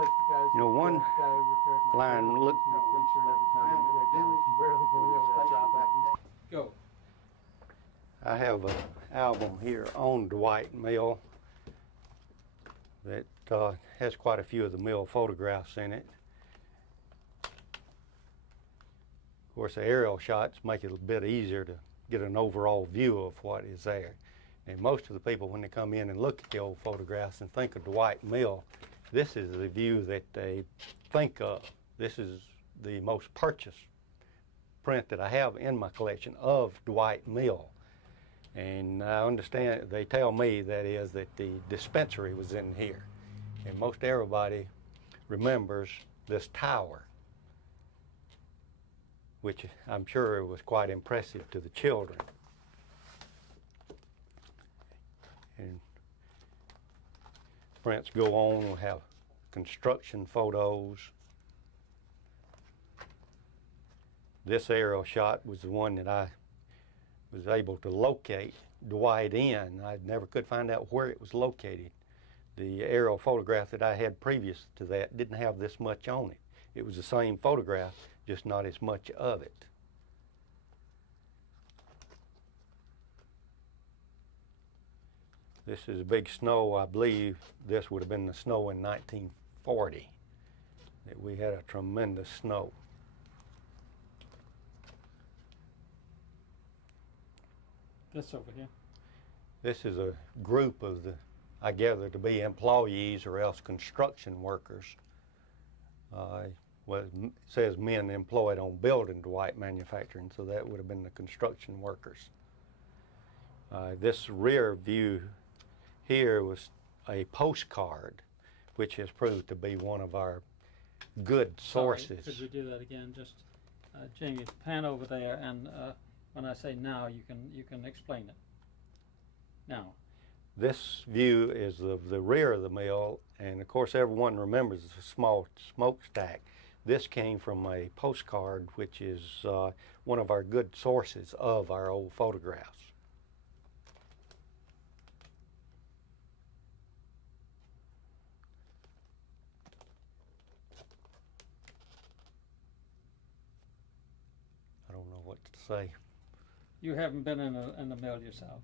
like the guys. You know, one the guy who repairs my line car, look. gives me a free shirt every time I'm in there. 'Cause I can barely go in there without dropping. Go. I have an album here on Dwight Mill that has quite a few of the mill photographs in it. Of course, the aerial shots make it a bit easier to get an overall view of what is there. And most of the people, when they come in and look at the old photographs and think of Dwight Mill, this is the view that they think of. This is the most purchased print that I have in my collection of Dwight Mill. And I understand, they tell me that is that the dispensary was in here. And most everybody remembers this tower, which I'm sure was quite impressive to the children. And prints go on, we'll have construction photos. This aerial shot was the one that I was able to locate Dwight in. I never could find out where it was located. The aerial photograph that I had previous to that didn't have this much on it. It was the same photograph, just not as much of it. This is a big snow. I believe this would have been the snow in 1940. That we had a tremendous snow. This over here. This is a group of the, I gather to be employees or else construction workers. Well, it says men employed on building Dwight manufacturing, so that would have been the construction workers. This rear view here was a postcard, which has proved to be one of our good sources. Sorry, could we do that again? Just Jamie, pan over there, and when I say now, you can explain it. Now. This view is of the rear of the mill, and of course everyone remembers the small smokestack. This came from a postcard, which is one of our good sources of our old photographs. I don't know what to say. You haven't been in the mill yourself?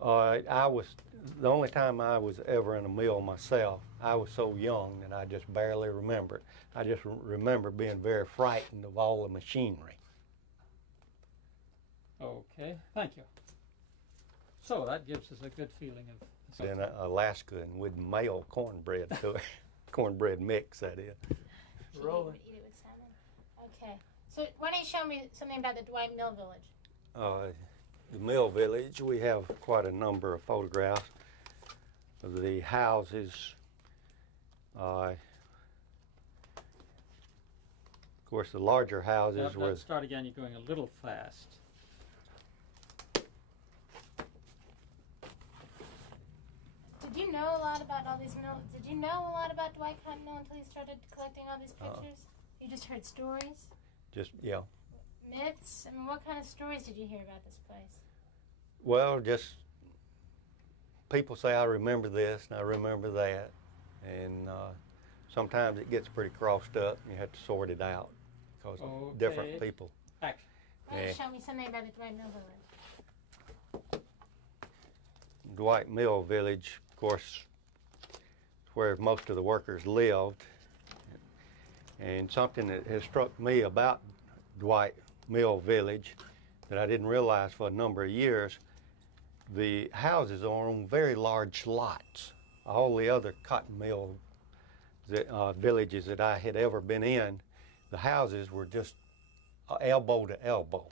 The only time I was ever in a mill myself, I was so young that I just barely remember it. I just remember being very frightened of all the machinery. Okay, thank you. So that gives us a good feeling of... In Alaska, and we'd mail cornbread to it. Cornbread mix, that is. Rolling. Eat it with salmon. Okay. So why don't you show me something about the Dwight Mill Village? The mill village, we have quite a number of photographs of the houses. Of course, the larger houses were... Let's start again. You're going a little fast. Did you know a lot about all these mills? Did you know a lot about Dwight Cotton Mill until you started collecting all these pictures? You just heard stories? Just, yeah. Myths? I mean, what kind of stories did you hear about this place? Well, just people say, I remember this and I remember that. And sometimes it gets pretty crossed up and you have to sort it out because of different people. Action. Why don't you show me something about the Dwight Mill Village? Dwight Mill Village, of course, is where most of the workers lived. And something that has struck me about Dwight Mill Village that I didn't realize for a number of years, the houses are on very large lots. All the other cotton mill villages that I had ever been in, the houses were just elbow to elbow.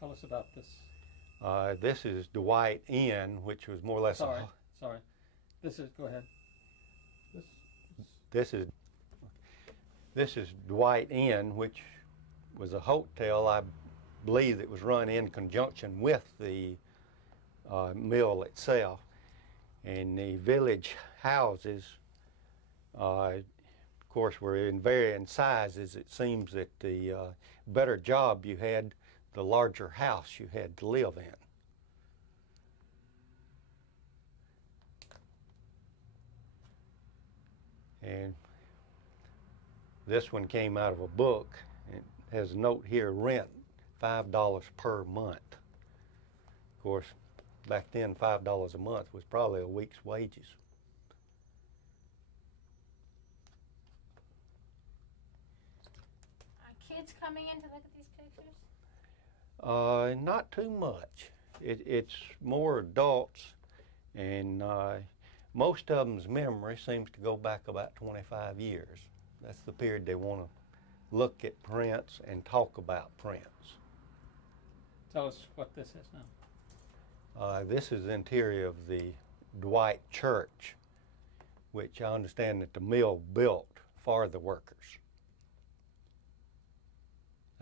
Tell us about this. This is Dwight Inn, which was more or less... Sorry. This is, go ahead. This is Dwight Inn, which was a hotel, I believe, that was run in conjunction with the mill itself. And the village houses, of course, were in varying sizes. It seems that the better job you had, the larger house you had to live in. And this one came out of a book. It has a note here, rent $5 per month. Of course, back then $5 a month was probably a week's wages. Are kids coming in to look at these pictures? Not too much. It's more adults, and most of them's memory seems to go back about 25 years. That's the period they want to look at prints and talk about prints. Tell us what this is now. This is the interior of the Dwight Church, which I understand that the mill built for the workers.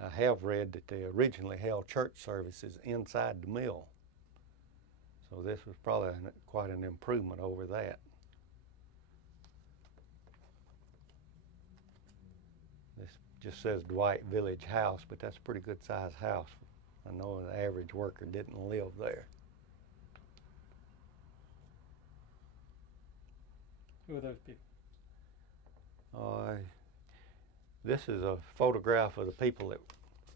I have read that they originally held church services inside the mill. So this was probably quite an improvement over that. This just says Dwight Village House, but that's a pretty good sized house. I know an average worker didn't live there. Who are those people? This is a photograph of the people that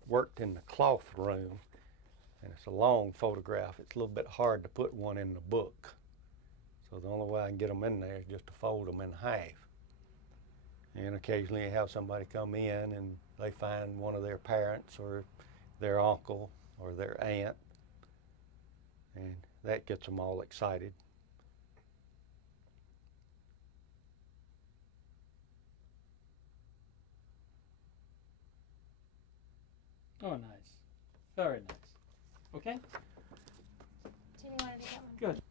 worked in the cloth room, and it's a long photograph. It's a little bit hard to put one in the book. So the only way I can get them in there is just to fold them in half. And occasionally you have somebody come in and they find one of their parents or their uncle or their aunt, and that gets them all excited. Oh, nice. Very nice. Okay? Ginny wanted to get one. Good.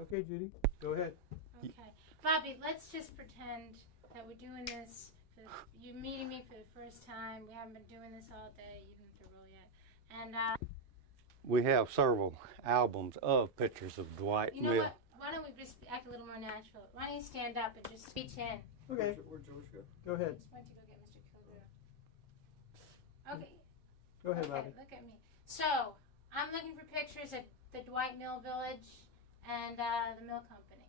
Okay, Judy, go ahead. Okay. Bobby, let's just pretend that we're doing this. You're meeting me for the first time. We haven't been doing this all day. You didn't have to roll yet. And We have several albums of pictures of Dwight you know Mill. what? Why don't we just act a little more natural? Why don't you stand up and just reach in? Okay, Where'd George go? go ahead. Just went to go get Mr. Kilgore. Okay. Go ahead, Okay, Bobby. look at me. So, I'm looking for pictures at the Dwight Mill Village and the mill company.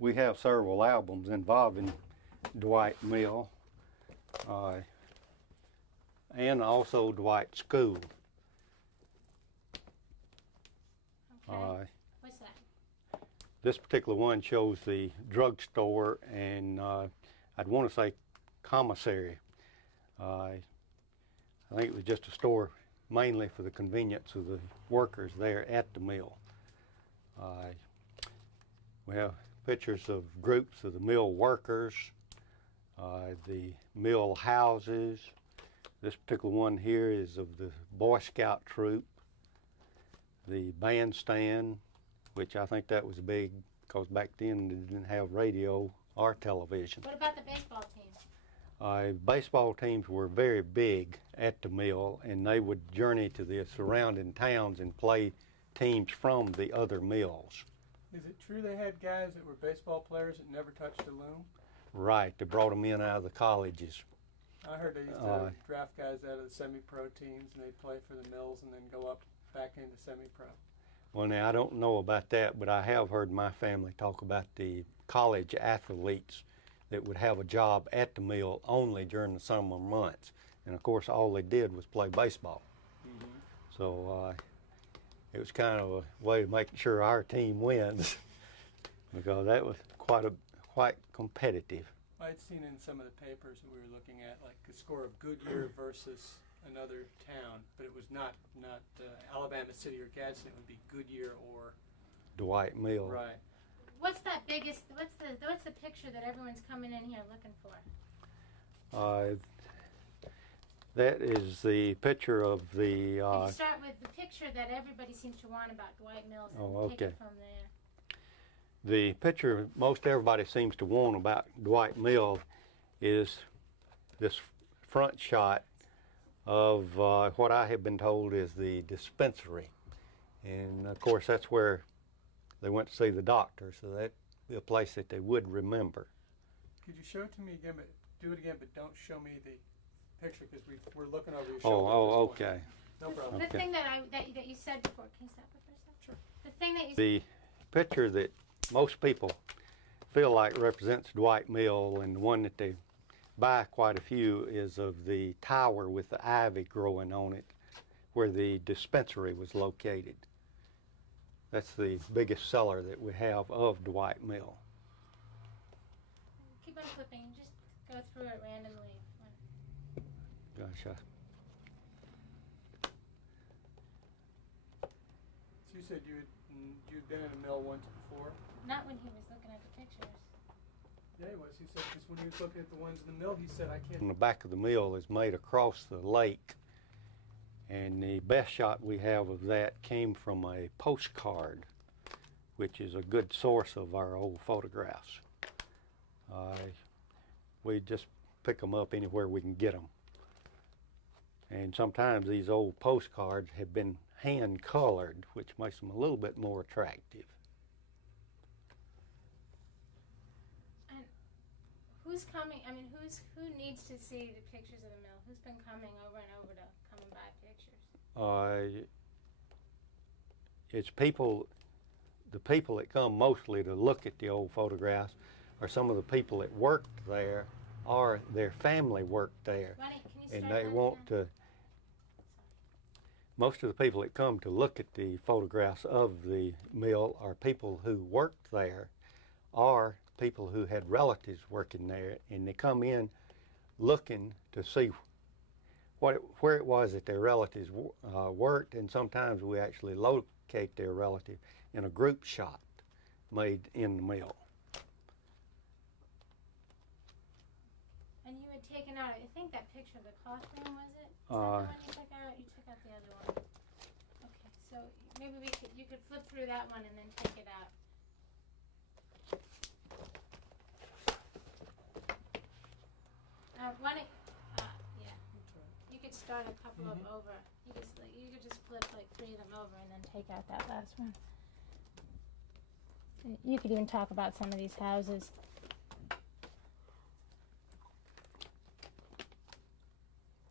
We have several albums involving Dwight Mill and also Dwight School. Okay. What's that? This particular one shows the drugstore and I'd want to say commissary. I think it was just a store mainly for the convenience of the workers there at the mill. We have pictures of groups of the mill workers, the mill houses. This particular one here is of the Boy Scout troop, the bandstand, which I think that was big because back then they didn't have radio or television. What about the baseball team? Baseball teams were very big at the mill, and they would journey to the surrounding towns and play teams from the other mills. Is it true they had guys that were baseball players that never touched a loom? Right, they brought them in out of the colleges. I heard they used to draft guys out of the semi-pro teams, and they'd play for the mills and then go up back into semi-pro. Well, now I don't know about that, but I have heard my family talk about the college athletes that would have a job at the mill only during the summer months. And of course, all they did was play baseball. Mm-hmm. So it was kind of a way to make sure our team wins because that was quite competitive. I'd seen in some of the papers that we were looking at, like the score of Goodyear versus another town, but it was not Alabama City or Gadsden. It would be Goodyear or Dwight Mill. right. What's that biggest? What's the picture that everyone's coming in here looking for? That is the picture of the. You start with the picture that everybody seems to want about Dwight Mills and take it from there. The picture most everybody seems to want about Dwight Mill is this front shot of what I have been told is the dispensary. And of course that's where they went to see the doctor, so that'd be a place that they would remember. Could you show it to me again, but do it again, but don't show me the picture because we're looking over your shoulder. Oh, okay. No problem. The Okay. thing that you said before, can you stop it for a second? Sure. The thing that you The picture that most people feel like represents Dwight Mill, and the one that they buy quite a few is of the tower with the ivy growing on it where the dispensary was located. That's the biggest seller that we have of Dwight Mill. Keep on flipping. Just go through it randomly. Gosh, So you said you'd been in a mill once before? Not when he was looking at the pictures. Yeah, he was. He said, because when he was looking at the ones in the mill, he said, I on can't. the back of the mill is made across the lake, and the best shot we have of that came from a postcard, which is a good source of our old photographs. We just pick them up anywhere we can get them. And sometimes these old postcards have been hand colored, which makes them a little bit more attractive. And who's coming? I mean, who needs to see the pictures of the mill? Who's been coming over and over to come and buy pictures? It's people, the people that come mostly to look at the old photographs are some of the people that worked there or their family worked there. Ronnie, can you And start they that want again? to, most of the people that come to look at the photographs of the mill are people who worked there or people who had relatives working there, and they come in looking to see where it was that their relatives worked, and sometimes we actually locate their relative in a group shot made in the mill. And you had taken out, I think that picture of the cloth room, was it? Is that the one you took out? You took out the other one. Okay, so maybe you could flip through that one and then take it out. Yeah. You could start a couple of over. You could just flip like 3 of them over and then take out that last one. You could even talk about some of these houses.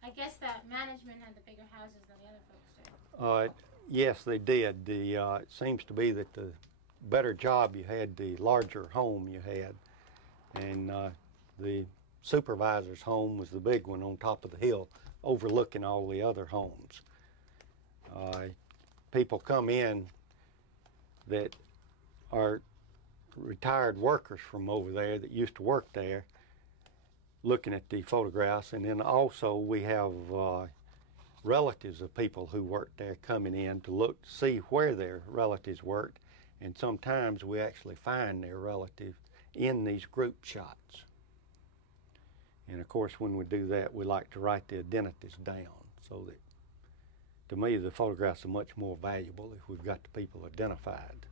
I guess that management had the bigger houses than the other folks did. Yes, they did. It seems to be that the better job you had, the larger home you had. And the supervisor's home was the big one on top of the hill, overlooking all the other homes. People come in that are retired workers from over there that used to work there, looking at the photographs, and then also we have relatives of people who worked there coming in to look to see where their relatives worked, and sometimes we actually find their relative in these group shots. And of course, when we do that, we like to write the identities down, so that, to me, the photographs are much more valuable if we've got the people identified.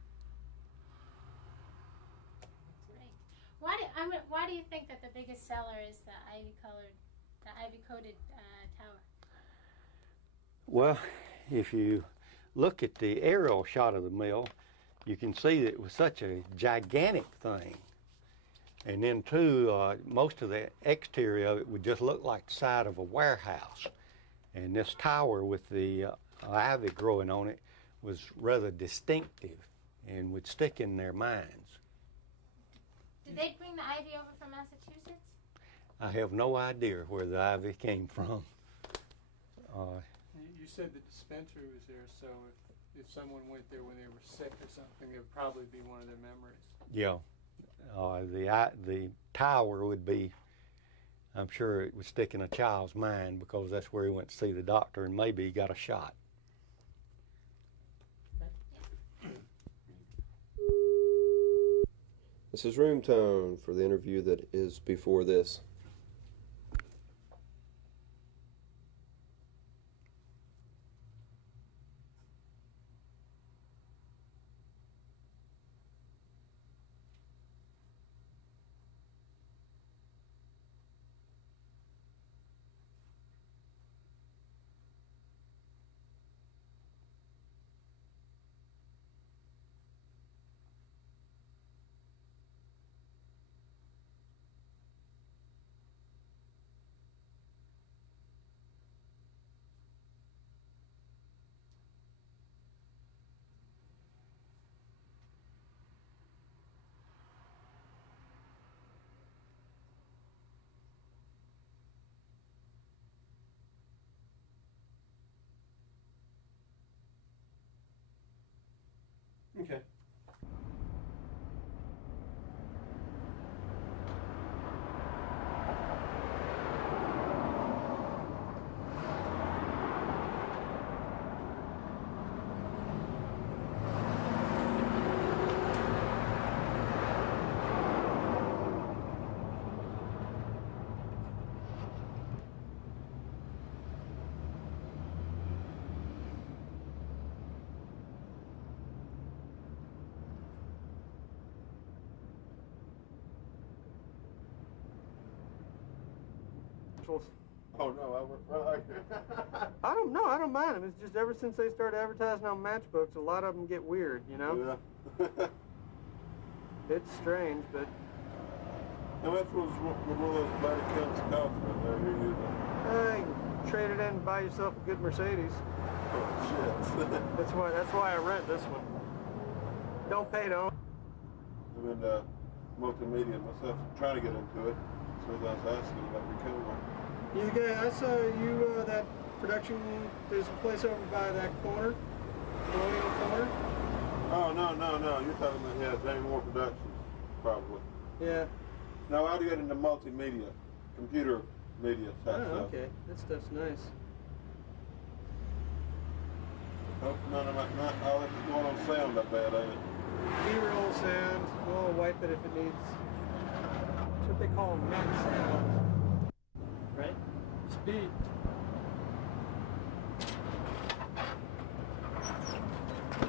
Why do you think that the biggest seller is the ivy-coated tower? Well, if you look at the aerial shot of the mill, you can see that it was such a gigantic thing. And then too, most of the exterior of it would just look like the side of a warehouse. And this tower with the ivy growing on it was rather distinctive and would stick in their minds. Did they bring the ivy over from Massachusetts? I have no idea where the ivy came from. You said the dispensary was there, so if someone went there when they were sick or something, it would probably be one of their memories. Yeah. The tower would be, I'm sure it would stick in a child's mind because that's where he went to see the doctor and maybe he got a shot. This is room tone for the interview that is before this. Okay. Oh no, I work right here. I don't know. I don't mind them. It's just ever since they started advertising on matchbooks, a lot of them get weird, you know? Yeah. It's strange, but How much was one of those body counts costing there you're using? you can trade it in and buy yourself a good Mercedes. Oh shit. That's why I rent this one. Don't pay to own. I'm in multimedia myself, trying to get into it. So I was asking about becoming one. You the guy, I saw you, that production, there's a place over by that corner, Colonial Corner. Oh, no. You're talking about, yeah, Jamie Moore Productions, probably. Yeah. No, I'll get into multimedia, computer media type Oh, stuff. okay. That stuff's nice. Hope none of my, all this is going on sound that bad, ain't it? B-roll sound. We'll wipe it if it needs. That's what they call max sound. Right? Speed.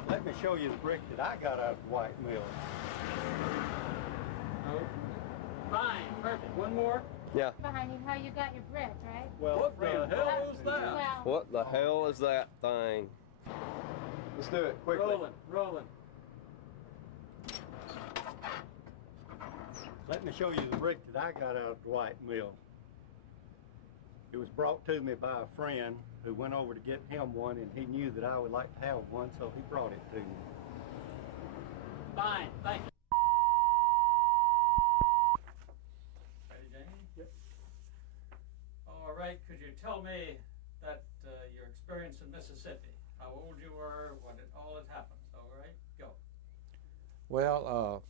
Let me show you the brick that I got out of the white mill. Oh, fine, perfect. One more. Yeah. Behind you, how you got your brick, right? Well, What the hell is that? Well, What the hell is that thing? Let's do it quickly. Rolling. Let me show you the brick that I got out of the white mill. It was brought to me by a friend who went over to get him one, and he knew that I would like to have one, so he brought it to me. Fine, thank you. Ready, Jamie? Yep. All right, could you tell me that your experience in Mississippi, how old you were, all that happened? All right, go. Well,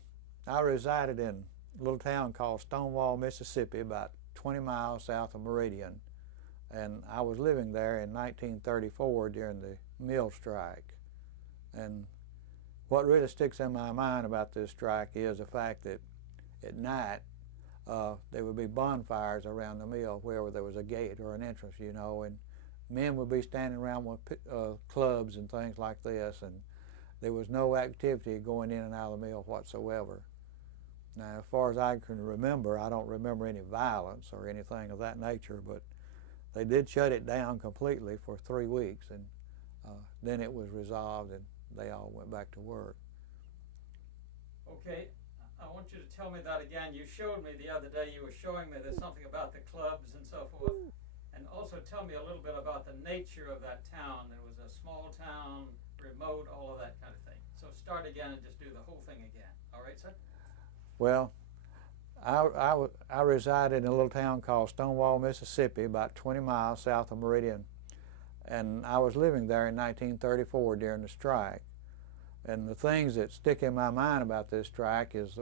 I resided in a little town called Stonewall, Mississippi, about 20 miles south of Meridian. And I was living there in 1934 during the mill strike. And what really sticks in my mind about this strike is the fact that at night there would be bonfires around the mill wherever there was a gate or an entrance, you know, and men would be standing around with clubs and things like this, and there was no activity going in and out of the mill whatsoever. Now, as far as I can remember, I don't remember any violence or anything of that nature, but they did shut it down completely for 3 weeks, and then it was resolved and they all went back to work. Okay, I want you to tell me that again. You showed me the other day, you were showing me there's something about the clubs and so forth. And also tell me a little bit about the nature of that town. It was a small town, remote, all of that kind of thing. So start again and just do the whole thing again. All right, sir? Well, I resided in a little town called Stonewall, Mississippi, about 20 miles south of Meridian. And I was living there in 1934 during the strike. And the things that stick in my mind about this strike is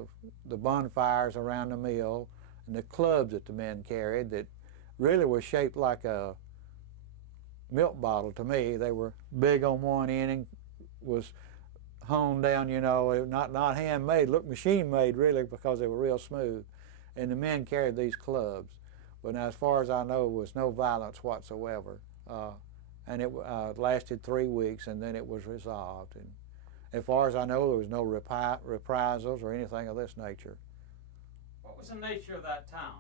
the bonfires around the mill and the clubs that the men carried that really were shaped like a milk bottle to me. They were big on one end and was honed down, you know, not handmade, looked machine made really, because they were real smooth. And the men carried these clubs. But now, as far as I know, there was no violence whatsoever. And it lasted 3 weeks, and then it was resolved. And as far as I know, there was no reprisals or anything of this nature. What was the nature of that town?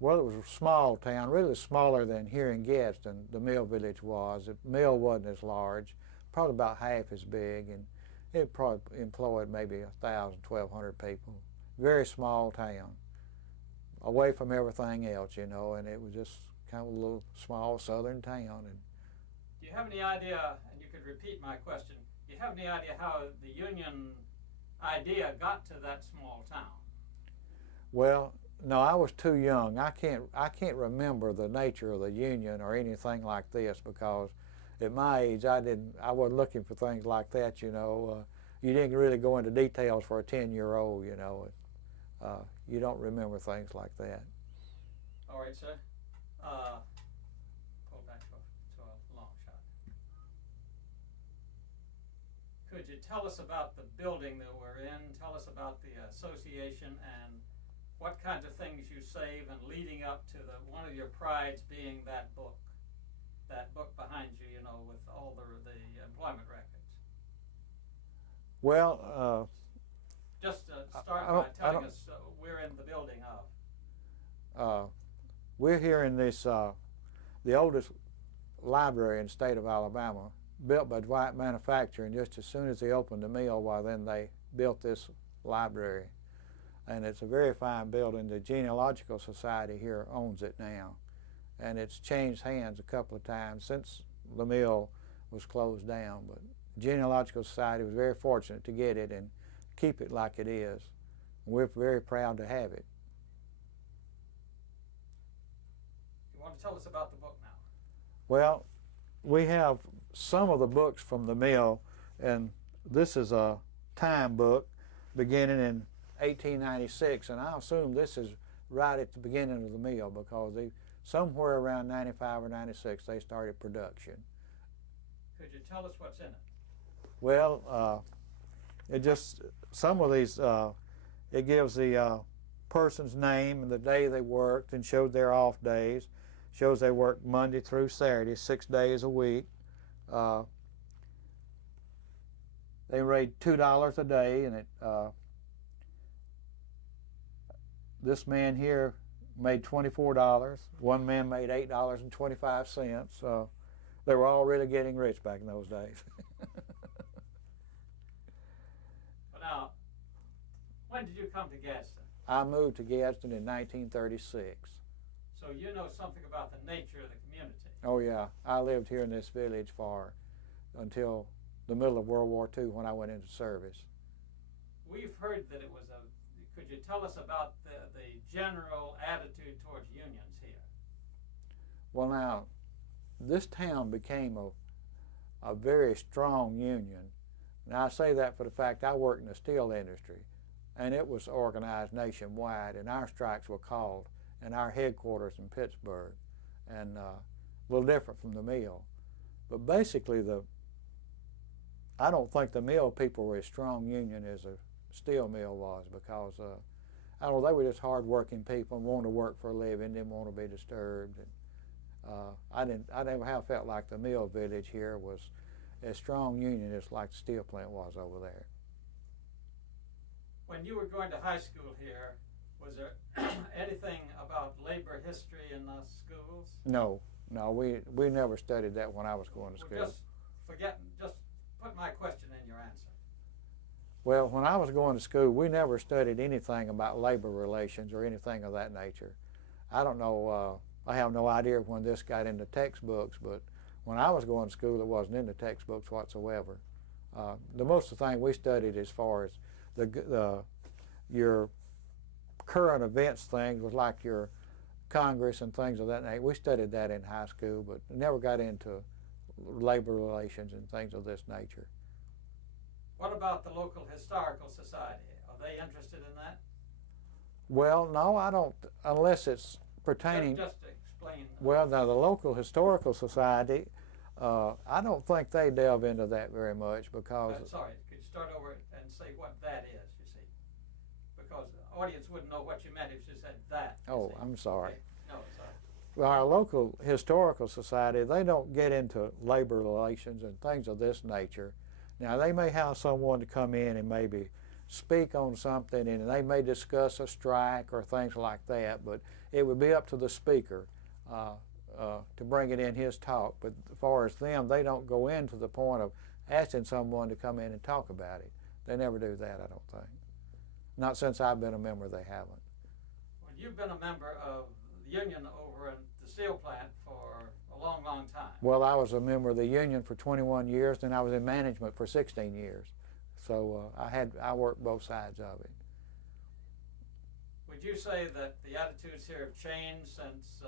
Well, it was a small town, really smaller than here in Gadsden, the mill village was. The mill wasn't as large, probably about half as big, and it probably employed maybe 1,000, 1,200 people. Very small town, away from everything else, you know, and it was just kind of a little small southern town. And Do you have any idea, and you could repeat my question, do you have any idea how the Union idea got to that small town? well, no, I was too young. I can't remember the nature of the Union or anything like this, because at my age I wasn't looking for things like that, you know. you didn't really go into details for a 10-year-old, you know. You don't remember things like that. All right, sir. Pull back to a long shot. Could you tell us about the building that we're in? Tell us about the association and what kinds of things you save, and leading up to one of your prides being that book behind you, you know, with all the employment records. Well, just start by telling us we're in the building of. We're here in this, the oldest library in the state of Alabama, built by Dwight Manufacturing. Just as soon as they opened the mill, well, then they built this library. And it's a very fine building. The Genealogical Society here owns it now. And it's changed hands a couple of times since the mill was closed down. But the Genealogical Society was very fortunate to get it and keep it like it is. We're very proud to have it. You want to tell us about the book now? Well, we have some of the books from the mill, and this is a time book beginning in 1896, and I assume this is right at the beginning of the mill, because somewhere around 95 or 96 they started production. Could you tell us what's in it? Well, it just, some of these, it gives the person's name and the day they worked and showed their off days. Shows they worked Monday through Saturday, 6 days a week. They made $2 a day, and this man here made $24. One man made $8.25. They were all really getting rich back in those days. Well, now, when did you come to Gadsden? I moved to Gadsden in 1936. So you know something about the nature of the community. Oh yeah, I lived here in this village until the middle of World War II, when I went into service. We've heard that it was could you tell us about the general attitude towards unions here? Well, now, this town became a very strong union. Now, I say that for the fact I worked in the steel industry, and it was organized nationwide, and our strikes were called in our headquarters in Pittsburgh, and a little different from the mill. But basically, I don't think the mill people were as strong union as a steel mill was, because I don't know, they were just hard-working people and wanted to work for a living, didn't want to be disturbed. And I never have felt like the mill village here was as strong union as like the steel plant was over there. When you were going to high school here, was there anything about labor history in the schools? No, we never studied that when I was going to school. Just put my question in your answer. Well, when I was going to school, we never studied anything about labor relations or anything of that nature. I don't know, I have no idea when this got into textbooks, but when I was going to school, it wasn't in the textbooks whatsoever. The most of the thing we studied as far as your current events things was like your Congress and things of that nature. We studied that in high school, but never got into labor relations and things of this nature. What about the local historical society? Are they interested in that? Well, no, I don't, unless it's pertaining. Just to explain. Well, now the local historical society, I don't think they delve into that very much, because. Sorry, could you start over and say what that is? You see, because the audience wouldn't know what you meant if you said that. Oh, I'm sorry. Okay. No, sorry. Well, our local historical society, they don't get into labor relations and things of this nature. Now, they may have someone to come in and maybe speak on something, and they may discuss a strike or things like that, but it would be up to the speaker to bring it in his talk. But as far as them, they don't go into the point of asking someone to come in and talk about it. They never do that, I don't think. Not since I've been a member, they haven't. Well, you've been a member of the union over in the steel plant for a long, long time. Well, I was a member of the union for 21 years, and I was in management for 16 years. So I worked both sides of it. Would you say that the attitudes here have changed since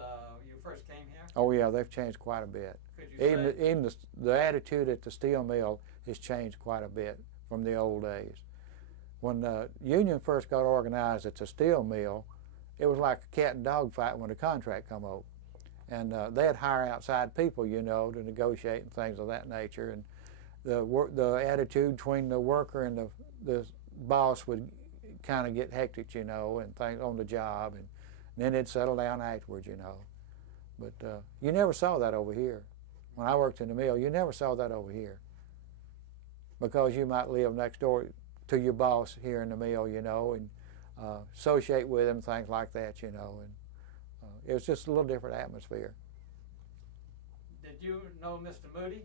you first came here? Oh yeah, they've changed quite a bit. Could you Even the attitude at the steel mill has changed quite a bit from the old days. When the union first got organized at the steel mill, it was like a cat and dog fight when the contract come over. And they'd hire outside people, you know, to negotiate and things of that nature. And the attitude between the worker and the boss would kind of get hectic, you know, and things on the job. And then it'd settle down afterwards, you know. But you never saw that over here. When I worked in the mill, you never saw that over here. Because you might live next door to your boss here in the mill, you know, and associate with him, things like that, you know. And it was just a little different atmosphere. Did you know Mr. Moody?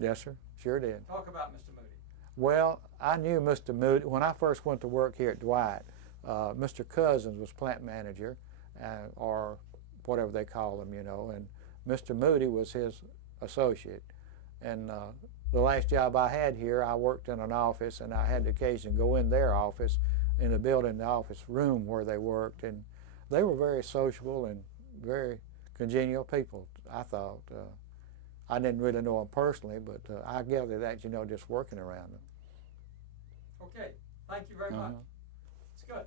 Yes, sir. Sure did. Talk about Mr. Moody. Well, I knew Mr. Moody. When I first went to work here at Dwight, Mr. Cousins was plant manager, or whatever they call him, you know, and Mr. Moody was his associate. And the last job I had here, I worked in an office, and I had the occasion to go in their office, in the building, the office room where they worked, and they were very sociable and very congenial people, I thought. I didn't really know them personally, but I gathered that, you know, just working around them. Okay, thank you very much. It's good.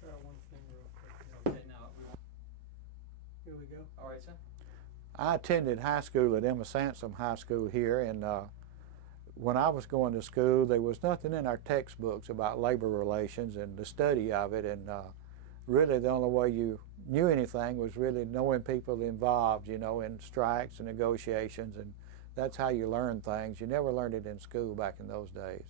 Try one thing real quick. Okay, now Here we go. all right, sir. I attended high school at Emma Sansom High School here, and when I was going to school, there was nothing in our textbooks about labor relations and the study of it, and really the only way you knew anything was really knowing people involved, you know, in strikes and negotiations, and that's how you learn things. You never learned it in school back in those days.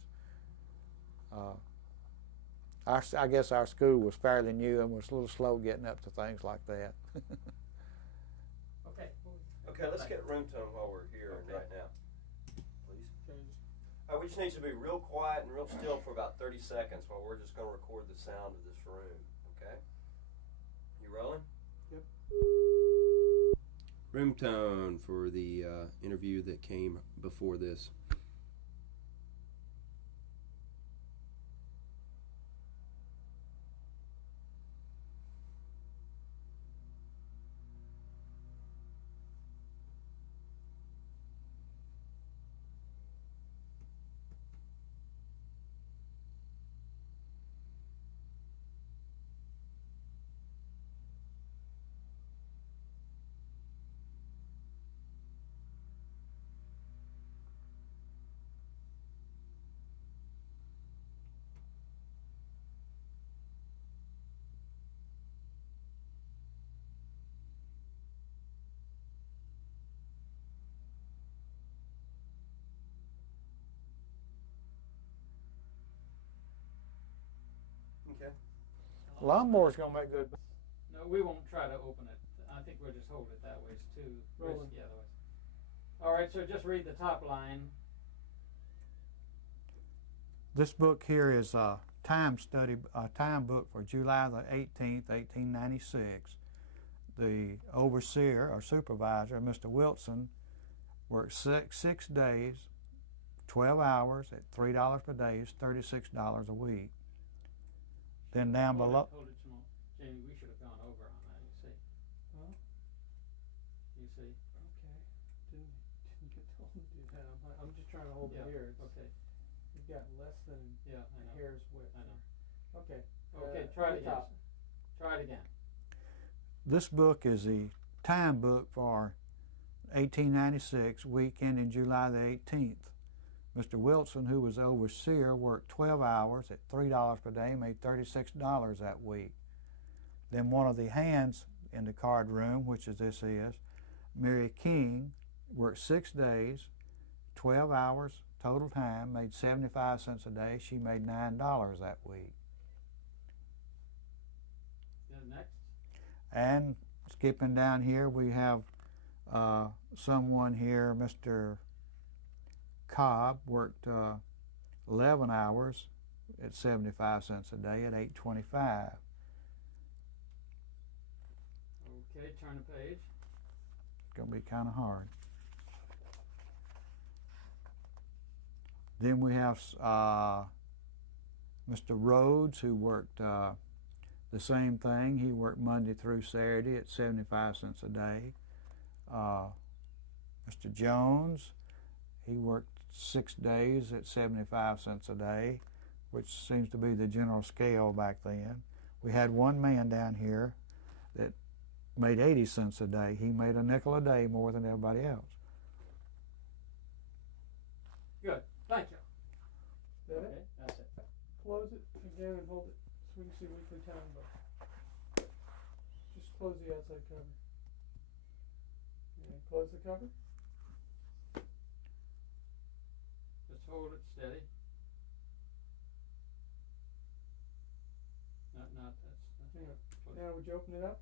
I guess our school was fairly new and was a little slow getting up to things like that. Okay. Okay, let's get room tone while we're here right now, please. We just need to be real quiet and real still for about 30 seconds while we're just going to record the sound of this room, okay? You rolling? Yep. Room tone for the interview that came before this. Okay. Lawnmower's gonna make good. No, we won't try to open it. I think we'll just hold it that way. It's too Rolling. risky otherwise. All right, so just read the top line. This book here is a time book for July the 18th, 1896. The overseer or supervisor, Mr. Wilson, worked six days, 12 hours at $3 per day is $36 a week. Then down below. Hold it, Jamal. Jamie, we should have gone over on that, you see. Huh? You see? Okay. Didn't get told to do that. I'm just trying to hold Yeah, it here. okay. You've got less than Yeah, I a know. hair's width. I know. Okay. Okay, the try it again. top. Try it again. This book is the time book for 1896, week ending July the 18th. Mr. Wilson, who was overseer, worked 12 hours at $3 per day, made $36 that week. Then one of the hands in the card room, which is this is, Mary King, worked 6 days, 12 hours total time, made 75 cents a day. She made $9 that week. Then next. And skipping down here, we have someone here, Mr. Cobb, worked 11 hours at 75 cents a day at $8.25. Okay, turn the page. It's going to be kind of hard. Then we have Mr. Rhodes, who worked the same thing. He worked Monday through Saturday at 75 cents a day. Mr. Jones, he worked 6 days at 75 cents a day, which seems to be the general scale back then. We had one man down here that made 80 cents a day. He made a nickel a day more than everybody else. Good. Thank you. That Okay, it? that's it. Close it again and hold it so we can see weekly town book. Just close the outside cover. And close the cover. Just hold it steady. Not that's. Hang on. Now would you open it up?